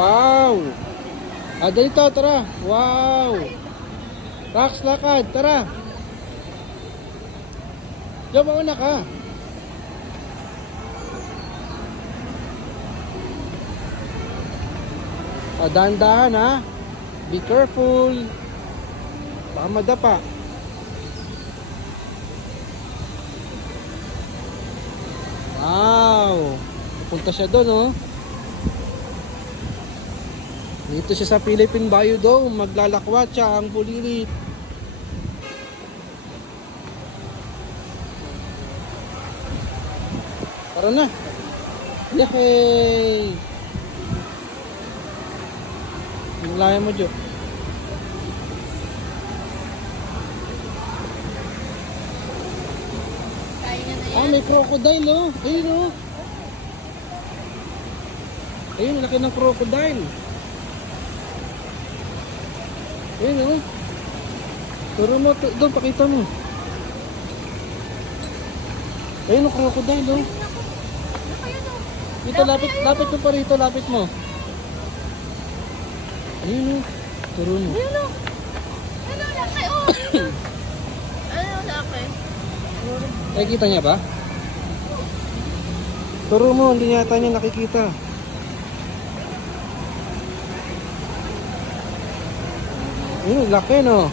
Wow! Dito, tara. Wow! Rax, lakad, tara. Diyan, mauna ka. Dahan-dahan ha. Be careful. Baka madapa. Wow! Pupunta siya doon oh. Dito siya sa Philippine Bayou Dome. Maglalakwat siya ang bulilit. Tara na. Yay! Yung layan mo, Jo. May crocodile oh. Ayun oh. Ayun, laki ng crocodile. Ayun oh. Turo mo, doon, pakita mo. Ayun ang crocodile oh. Dito, lapit mo pa rito, lapit mo. Ayun oh. Turo mo. Ayun oh. Ayun oh, laki oh. Ayun oh, laki. Nakikita niya ba? Turo mo, hindi yata niya nakikita. Ayun, laki no.